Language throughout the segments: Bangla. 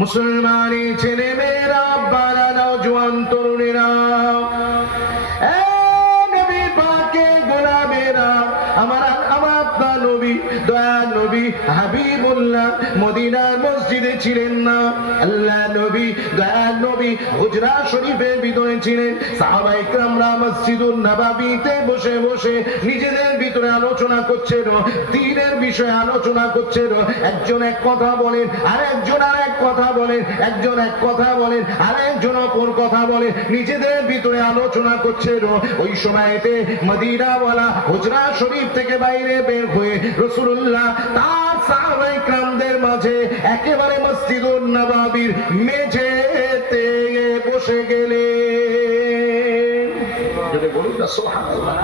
মুসলমানি ছেলে মেয়েরা, আব্বারা, নওজোয়ান তরুণেরা, নবী পাকের গোলামেরা, আমার আপনার নবী, দয়ার নবী হাবিবুল্লাহ মদিনার মসজিদে ছিলেন না। আল্লাহ নবী, দয়ার নবী হুজরা শরীফের ভিতরে ছিলেন। সাহাবায়ে কেরামরা মসজিদুন নববীতে বসে বসে নিজেদের ভিতরে আলোচনা করছেন, দ্বীনের বিষয়ে আলোচনা করছেন। একজন এক কথা বলেন, আরেকজন আরেক কথা বলেন, একজন এক কথা বলেন, আরেকজন অপর কথা বলেন, নিজেদের ভিতরে আলোচনা করছেন। ওই সময়তে মদিনাওয়ালা হুজরা শরীফ থেকে বাইরে বের হয়ে রাসূলুল্লাহ তার সাহাবায়ে কেরামদের মাঝে একেবারে মসজিদুন নববীর মেঝেতে বসে গেলেন। যদি বলুন না সুবহানাল্লাহ,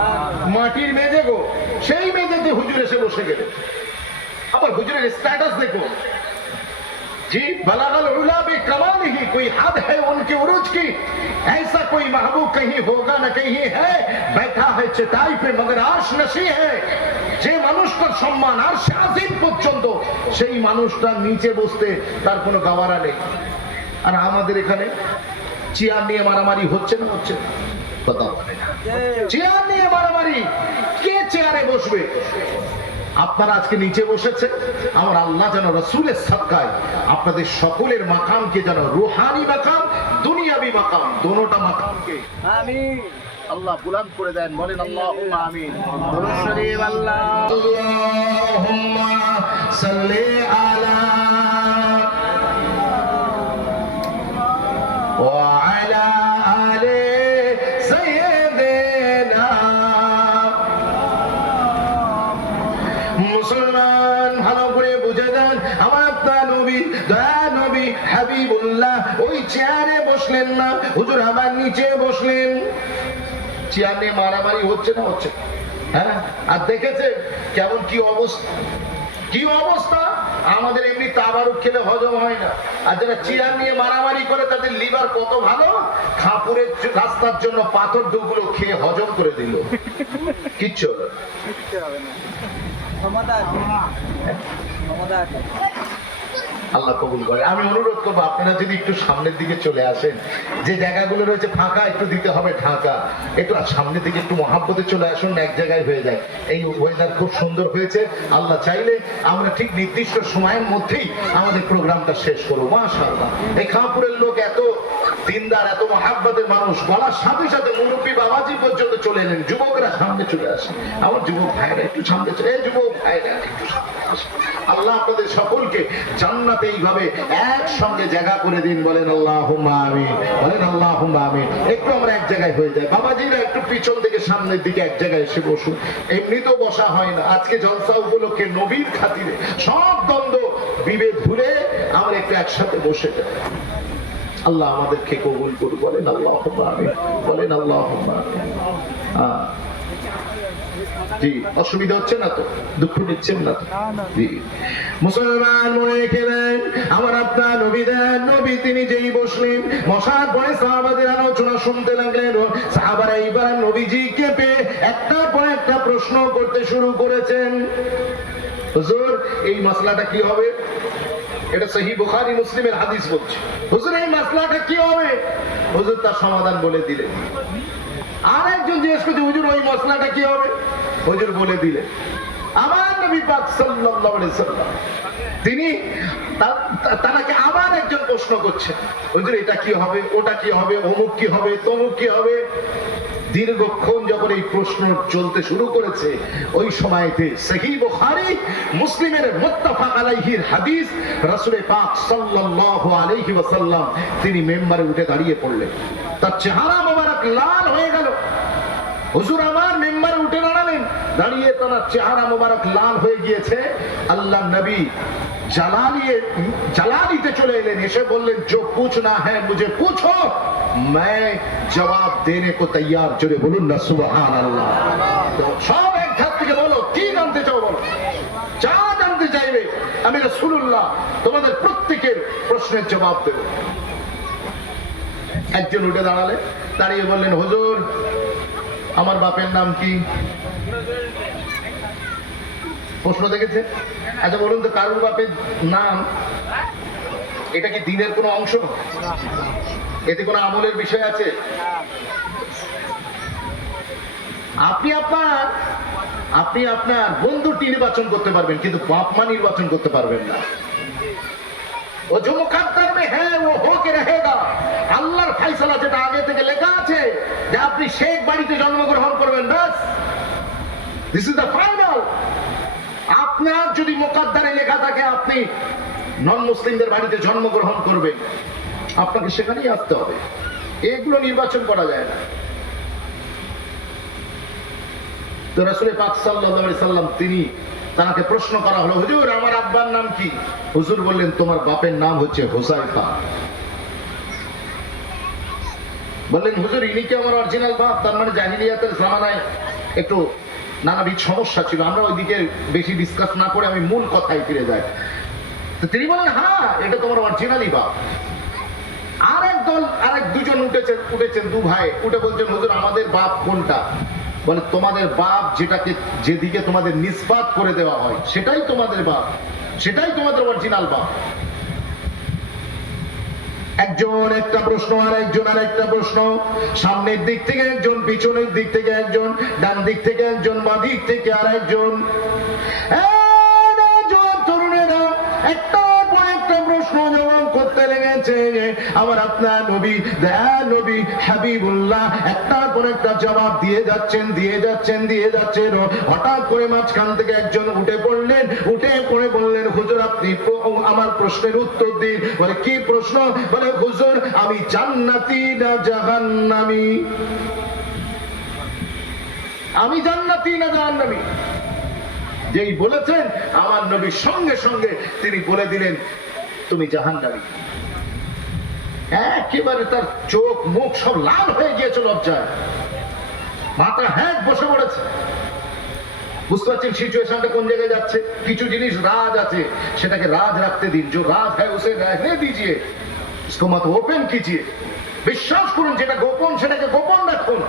মাটির মেঝে গো, সেই মেঝেতে হুজুর এসে বসে গেলেন। আবার হুজুরের স্ট্যাটাস দেখো, जी बलागल उला बे कमाल ही, कोई हद है उनके उरूज की, ऐसा कोई महबूब कहीं होगा न कहीं है, बैठा है चटाई पे मगर आर्श नशी है। যে মানুষটার সম্মান আর শাজিম পর্যন্ত, সেই মানুষটা নিচে বসতে তার কোনো গাওয়ারা নেই। আর আমাদের এখানে চেয়ার নিয়ে মারামারি হচ্ছে না, হচ্ছে না? কথা বলে না, চেয়ার নিয়ে মারামারি, কে চেয়ারে বসবে? আপনারা আজকে নিচে বসেছে, আমার আল্লাহ যেন রাসূলের সাদকায় আপনাদের সকলের মাকামকে যেন রূহানি মাকাম, দুনিয়াবি মাকাম, দোনোটা মাকামকে আমিন আল্লাহ বুলন্দ করে দেন। বলেন আল্লাহুম্মা আমিন। দরুদ শরীফ আল্লাহুম্মা সাল্লি আলা ওয়া আলা আলি সাইয়্যিদিনা। মুসলমান ভালো করে বুঝে যান, আমার আপনার নবী, দয়ার নবী হাবিবুল্লাহ ওই চেয়ারে বসলেন না, হুজুর আমার নিচে বসলেন। চেয়ার নিয়ে মারামারি হচ্ছে না, হচ্ছে? হ্যাঁ, আর দেখেছে কেমন কি অবস্থা, কি অবস্থা? আমাদের এমনি তাবারুক খেলে হজম হয় না, আর যারা চেয়ার নিয়ে মারামারি করে তাদের লিভার কত ভালো, খাপুরের রাস্তার জন্য পাথর দুগুলো খেয়ে হজম করে দিল, কিচ্ছু হলো না। আল্লাহ কবুল করে। আমি অনুরোধ করবো আপনারা যদি একটু সামনের দিকে চলে আসেন, যে জায়গাগুলো রয়েছে ফাঁকা একটু দিতে হবে ঢাকা, একটু সামনের দিকে একটু মহাব্বতে চলে আসুন, এক জায়গায় হয়ে যায়। এই ওয়েদার খুব সুন্দর হয়েছে, আল্লাহ চাইলে আমরা ঠিক নির্দিষ্ট সময়ের মধ্যেই আমাদের প্রোগ্রামটা শেষ করবো মাশাআল্লাহ। এই খাঁপুরের লোক এত দিনদার, এত মহাব্বতের মানুষ, বলার সাথে সাথে মুরব্বী বাবাজি পর্যন্ত চলে এলেন। যুবকরা সামনে চলে আসেন, আমার যুবক ভাইরা একটু সামনে চলে, এই যুবক ভাইরা একটু সামনে আসেন। আল্লাহ আপনাদের সকলকে জান্নাতে এইভাবে একসঙ্গে জায়গা করে দিন। বলেন আল্লাহুম্মা আমিন, বলেন আল্লাহুম্মা আমিন। একটু আমরা এক জায়গায় হয়ে যাই, বাবাজিরা একটু পিছন থেকে সামনের দিকে এক জায়গায় এসে বসুন। এমনি তো বসা হয় না, আজকে জলসা উপলক্ষে নবীর খাতিরে সব দ্বন্দ্ব বিভেদ ভুলে আমরা একটু একসাথে বসে যাই। আল্লাহ আমাদেরকে কবুল করুন। বলেন আল্লাহুম্মা আমিন, বলেন আল্লাহুম্মা আমিন। জি, অসুবিধা হচ্ছে না তো? দুঃখ নিচ্ছেন না তো? জি, মুসলমান মনে রেখে দেন, আমার আপনার নবী দেন নবী তিনি যেই বসলেন, বসার পরে সাহাবাদের আলোচনা শুনতে লাগলেন। সাহাবারা এইবার নবীজিকে পেয়ে একটার পর একটা প্রশ্ন করতে শুরু করেছেন। হুজুর এই মাসলাটা কি হবে? এটা সহিহ বুখারী মুসলিমের হাদিস বলছে। হুজুর এই মাসলাটা কি হবে? হুজুর তার সমাধান বলে দিলেন। আরেকজন জিজ্ঞেস করছে, হুজুর ওই মশলাটা কি হবে? হুজুর বলে দিলেন। আমার নবী পাক সাল্লাল্লাহু আলাইহি সাল্লাম তিনি তাকে আবার একজন প্রশ্ন করছে, হুজুর এটা কি হবে, ওটা কি হবে, অমুক কি হবে, তমুক কি হবে। দীর্ঘক্ষণ যখন এই প্রশ্ন চলতে শুরু করেছে, ওই সময়তে সহিহ বুখারী মুসলিমের মুত্তাফাক আলাইহির হাদিস, রাসূল পাক সাল্লাল্লাহু আলাইহি ওয়াসাল্লাম তিনি মেম্বারে উঠে দাঁড়িয়ে পড়লেন। তার চেহারা মোবারক লাল হয়ে গেল। হুজুর আমার মেম্বারে উঠে দাঁড়ালেন, দাঁড়িয়ে তার চেহারা মোবারক লাল হয়ে গিয়েছে। আল্লাহ নবী জালালিতে চলে এলেন, এসে বললেন, जो पूछना है मुझे पूछो, मैं जवाब देने को तैयार। জোরে বলুন না সুবহানাল্লাহ। তো সব এক ধাপ থেকে বলো, কি জানতে চাও বলো, যা জানতে চাইবে আমি রাসূলুল্লাহ তোমাদের প্রত্যেকের প্রশ্নের জবাব দেব। একজন উঠে দাঁড়ালেন, দাঁড়িয়ে বললেন, হুজুর আমার বাপের নাম কি? প্রশ্ন দেখেছে? আচ্ছা বলুন তো, কারুর বাপের নাম এটা কি দিনের কোনো অংশ? এতে কোনো আমলের বিষয় আছে? আপনি আপনার বন্ধুটি নির্বাচন করতে পারবেন, কিন্তু বাপ মা নির্বাচন করতে পারবেন না। ও जो मुकद्दर में है वो होके रहेगा। আল্লাহর ফয়সালা যেটা আগে থেকে লেখা আছে যে আপনি শেখ বাড়িতে জন্মগ্রহণ করবেন, বাস, দিস ইজ দ্য ফাইনাল। আপনার যদি মুকদ্দারে লেখা থাকে আপনি নন মুসলিমদের বাড়িতে জন্মগ্রহণ করবেন, আপনাকে সেখানেই আসতে হবে। এগুলো নির্বাচন করা যায় না। তো রাসূল পাক সাল্লাল্লাহু আলাইহি সাল্লাম তিনি তাকে প্রশ্ন করা হলো, হুজুর আমার আব্বার নাম কি? হুজুর বললেন তোমার বাপের নাম হচ্ছে হুযায়ফা। বললেন হুজুর ইনি কি আমার অরিজিনাল বাপ? তার মানে জাহিলিয়াতের জামানায় একটু নানাবিধ সমস্যা ছিল, আমরা ওইদিকে বেশি ডিসকাস না করে আমি মূল কথায় ফিরে যাই। তো তিনি বলেন হ্যাঁ এটা তোমার অরিজিনালি বাপ। আরেক দুজন উঠেছেন দু ভাই, উঠে বলছেন হুজুর আমাদের বাপ কোনটা? বলে তোমাদের বাপ যেদিকে তোমাদের নিসবাত করে দেওয়া হয় সেটাই তোমাদের বাপ, সেটাই তোমাদের অরিজিনাল বাপ। একজন একটা প্রশ্ন, আর একজন আর একটা প্রশ্ন, সামনের দিক থেকে একজন, পিছনের দিক থেকে একজন, ডান দিক থেকে একজন, বাঁ দিক থেকে আর একজন। তরুণেরা একটা প্রশ্ন জবাব করতে লেগেছে। আমার আপনার নবী দয়ার নবী হাবিবুল্লাহ একটার পর একটা জবাব দিয়ে যাচ্ছেন। হঠাৎ করে মাঝখান থেকে একজন উঠে পড়ে বললেন হুজুর আপনি আমার প্রশ্নের উত্তর দিন। বলে কি প্রশ্ন? বলে হুজুর আমি জান্নাতি না জাহান্নামী? আমি জান্নাতি না জাহান্নামী? যেই বলেছেন আমার নবী সঙ্গে সঙ্গে তিনি বলে দিলেন তুমি জাহান্নামী। একেবারে তার চোখ মুখ সব লাল হয়ে গিয়েছে লজ্জায়, মাথা হ্যাঁ বসে পড়েছে। বুঝতে পারছেন সিচুয়েশনটা কোন জায়গায় যাচ্ছে? কিছু জিনিস রাজ আছে, সেটাকে রাজ রাখতে দিন। जो राज है उसे रहने दीजिए, इसको मत ओपन कीजिए। বিশ্বাস করুন যেটা গোপন সেটাকে গোপন রাখুন,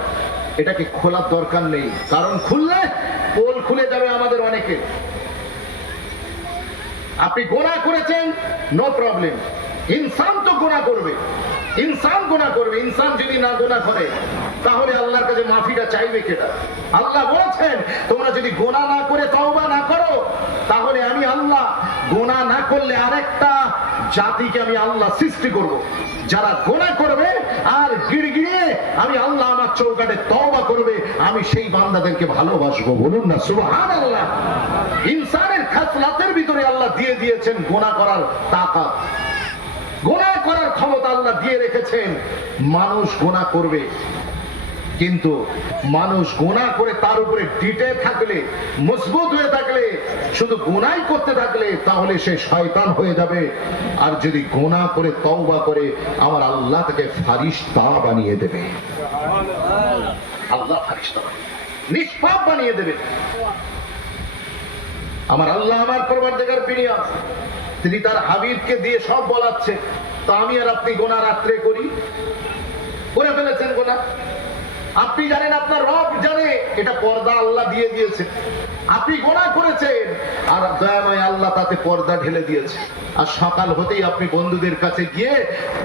এটাকে খোলার দরকার নেই, কারণ খুললে পোল খুলে যাবে আমাদের অনেকে। আপনি গুনাহ করেছেন নো প্রবলেম, ইনসান তো গুনাহ করবে, ইনসান যদি না গুনাহ করে তাহলে আল্লাহর কাছে মাফিটা চাইবে কেটা? আল্লাহ বলেছেন তোমরা যদি গুনাহ না করে তওবা না করো তাহলে আমি আল্লাহ গুনাহ না করলে আরেকটা জাতিকে আমি আল্লাহ সৃষ্টি করব, যারা গুনাহ করবে আর গিড়গিড়িয়ে আমি আল্লাহ আমার চৌকাঠে তওবা করবে, আমি সেই বান্দাদেরকে ভালোবাসবো। বলুন না সুবহানাল্লাহ। ইনসানের খাসলাতের ভিতরে আল্লাহ দিয়ে দিয়েছেন গুনাহ করার তাকাত, গুনাহ করার ক্ষমতা আল্লাহ দিয়ে রেখেছেন। মানুষ গুনাহ করবে, কিন্তু মানুষ গুনাহ করে তার উপরে ডিটে থাকলে, মজবুত হয়ে থাকলে, শুধু গুনাহই করতে থাকলে তাহলে সে শয়তান হয়ে যাবে। আর যদি গুনাহ করে তওবা করে আমার আল্লাহ তাকে ফারিস্তা বানিয়ে দেবে, আল্লাহ ফারিস্তা নিষ্পাপ বানিয়ে দেবে। আমার আল্লাহ আমার পরওয়ারদিগার পিরিয়া তিনি তার হাবিবকে দিয়ে সব বলাচ্ছে। তো আমি আর আপনি গুনাহ রাত্রে করে ফেলেছেন গুনাহ, আপনি জানেন, আপনার রব জানে, এটা পর্দা আল্লাহ দিয়ে দিয়েছে। আপনি গুনাহ করেছেন আর দয়াময় আল্লাহ তাতে পর্দা ঢেলে দিয়েছে। আর সকাল হতেই আপনি বন্ধুদের কাছে গিয়ে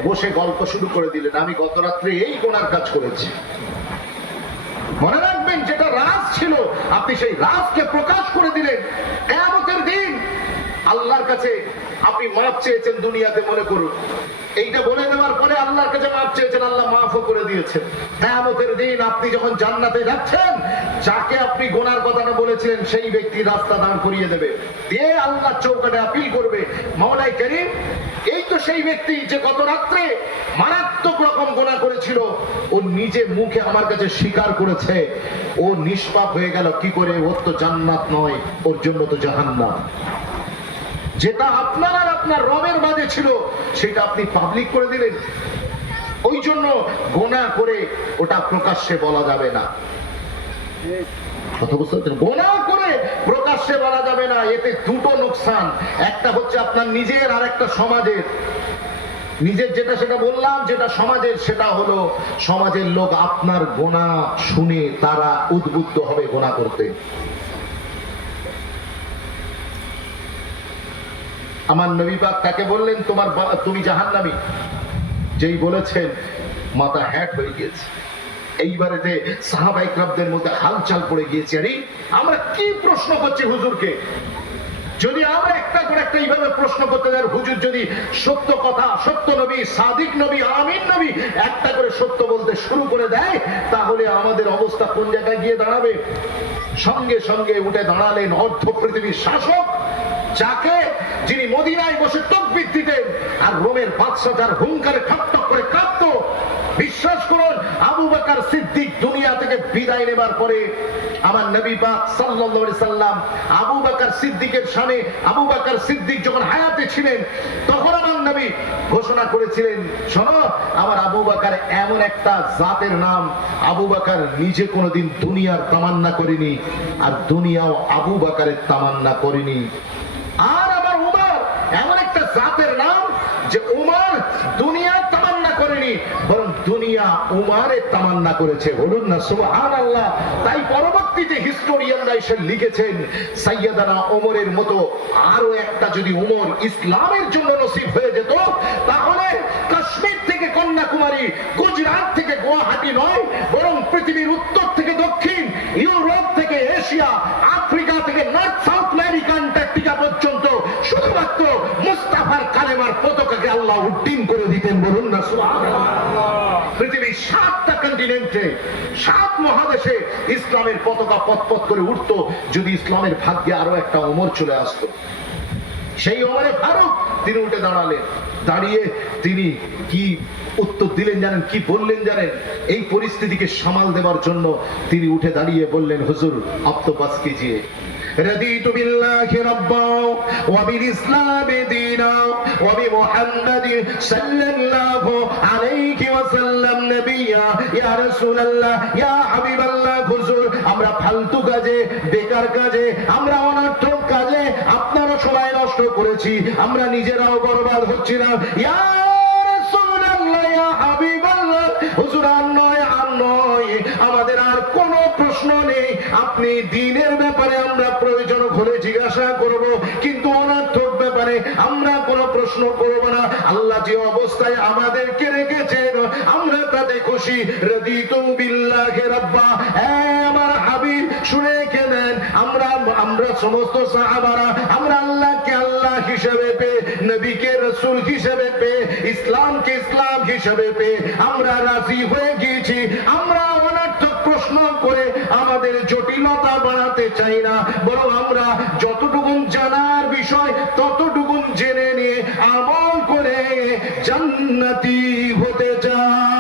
বসে গল্প শুরু করে দিলেন, আমি গত রাত্রে এই গুনার কাজ করেছি। মনে রাখবেন যেটা রাজ ছিল আপনি সেই রাজকে প্রকাশ করে দিলেন। কিয়ামতের দিন আল্লাহর কাছে আপনি মাফ চেয়েছেন দুনিয়াতে, মনে করুন এইটা বলে দেওয়ার পরে আল্লাহর কাছে মাফ চেয়েছেন, আল্লাহ মাফও করে দিয়েছেন। কিয়ামতের দিন আপনি যখন জান্নাতে যাচ্ছেন, যাকে আপনি গুনার কথাটা বলেছিলেন সেই ব্যক্তি রাস্তা দান করিয়ে দেবে, দিয়ে আল্লাহ চৌকাঠে আপিল করবে, মাওলাই কারীম এই তো সেই ব্যক্তি যে গত রাত্রে মারাত্মক রকম গুনাহ করেছিল, ও নিজে মুখে আমার কাছে স্বীকার করেছে, ও নিষ্পাপ হয়ে গেল কি করে? ওর তো জান্নাত নয়, ওর জন্য তো জাহান্নাম। যেটা আপনার আর আপনার রবের মাঝে ছিল সেটা আপনি পাবলিক করে দিলেন। ওই জন্য গুনাহ করে ওটা প্রকাশ্যে বলা যাবে না। কথা বুঝতে পারছেন? গুনাহ করে প্রকাশ্যে বলা যাবে না, এতে দুটো লোকসান। একটা হচ্ছে আপনার নিজের, আর একটা সমাজের। নিজের যেটা সেটা বললাম, যেটা সমাজের সেটা হলো সমাজের লোক আপনার গুনাহ শুনে তারা উদ্বুদ্ধ হবে গুনাহ করতে। আমার নবী পাক তাকে বললেন তুমি জাহান্নামী। যেই বলেছেন মাথা হ্যাট হয়ে গিয়েছে। এইবারে যে সাহাবা ইকরামদের মধ্যে হালচাল পড়ে গিয়েছে, আরে আমরা কি প্রশ্ন করছি হুজুরকে? যদি আমরা একটা করে একটা এইভাবে প্রশ্ন করতে যাই, হুজুর যদি সত্য কথা, সত্য নবী, সাদিক নবী, আমিন নবী একটা করে সত্য বলতে শুরু করে দেয়, তাহলে আমাদের অবস্থা কোন জায়গায় গিয়ে দাঁড়াবে? সঙ্গে সঙ্গে উঠে দাঁড়ালেন অর্ধ পৃথিবীর শাসক, যিনি মদিনায় বসে তাকবীর দিতেন আর রোমের বাদশা যার হুঙ্কারে ঠকঠক করে কাঁপত। বিশ্বাস করুন, আবু বকর সিদ্দিক দুনিয়া থেকে বিদায় নেবার পরে আমার নবী পাক সাল্লাল্লাহু আলাইহি সাল্লাম আবু বকর সিদ্দিকের শানে, আবু বকর সিদ্দিক যখন হায়াতে ছিলেন তখন আমার নবী ঘোষণা করেছিলেন, শোনো, আমার আবু বকর এমন একটা জাতের নাম, আবু বকর নিজে কোনোদিন দুনিয়ার তামান্না করেনি আর দুনিয়াও আবু বকরের তামান্না করেনি। আর আমার উমর এমন একটা জাতের নাম যে উমর দুনিয়ার তামান্না করেনি, বরং দুনিয়া উমরের তামান্না করেছে। বলুন না সুবহানাল্লাহ। তাই পরবর্তীতে হিস্টোরিয়ানরা এসে লিখেছেন, সাইয়েদানা ওমরের মতো আরো একটা যদি উমর ইসলামের জন্য নসিব হয়ে যেত, তাহলে কাশ্মীর থেকে কন্যাকুমারী, গুজরাট থেকে গুয়াহাটি নয়, বরং পৃথিবীর উত্তর থেকে দক্ষিণ, ইউরোপ থেকে এশিয়া, আফ্রিকা থেকে নর্থ সাউথ আমেরিকা, অ্যান্টার্কটিকা পর্যন্ত শুধুমাত্র মুস্তাফার কালেমার পতাকাকে আল্লাহ উড্ডীন করে দিতেন। বলুন না সুবহানাল্লাহ। পৃথিবীর 7টা কন্টিনেন্টে, 7 মহাদেশে ইসলামের পতাকা পথ করে উঠতো যদি ইসলামের ভাগ্যে আরো একটা ওমর চলে আসতো। সেই ওমরে ফারুক তিনি উঠে দাঁড়ালেন। দাঁড়িয়ে তিনি কি উত্তর দিলেন জানেন? কি বললেন জানেন? এই পরিস্থিতিকে সামাল দেওয়ার জন্য তিনি উঠে দাঁড়িয়ে বললেন, হুজুর আপ তো বাস কিজিয়ে, রদিতু বিল্লাহি রাব্বা ওয়া বিল ইসলামি দীনা ওয়া বিমুহাম্মাদিন সাল্লাল্লাহু আলাইহি ওয়াসাল্লাম নবিয়্যা। ইয়া রাসূলুল্লাহ, ইয়া হাবিবাল্লাহ, হুজুর আমরা ফালতু কাজে, বেকার কাজে, আমরা অনর্থক কাজে আপনারও সময় নষ্ট করেছি, আমরা নিজেরাও বরবাদ হচ্ছি না। ইয়া রাসূলুল্লাহ, ইয়া হাবিবাল্লাহ, হুজুর আর নয়, আমাদের আর কোনো প্রশ্ন নেই, আপনি দ্বীনের ব্যাপারে আমরা প্রয়োজন হলে জিজ্ঞাসা করব, কিন্তু অনর্থক ব্যাপারে আমরা কোনো প্রশ্ন করব না। আল্লাহ যে অবস্থায় আমাদেরকে রেখেছেন আমরা তাতে খুশি। রাদিতু বিল্লাহি রাব্বা, আমার হাবিব শুনে কেনেন, আমরা সমস্ত সাহাবারা আমরা আল্লাহকে আল্লাহ হিসেবে পেয়ে, নবীকে রাসূল হিসেবে পেয়ে, ইসলামকে ইসলাম হিসেবে পেয়ে আমরা রাজি হয়ে গিয়েছি। আমরা অনর্থক প্রশ্ন করে আমাদের জটিলতা বাড়াতে চাই না, বরং আমরা যতটুকু জানার বিষয় ততটুকু জেনে নিয়ে আমল করে জান্নাতি হতে চাই।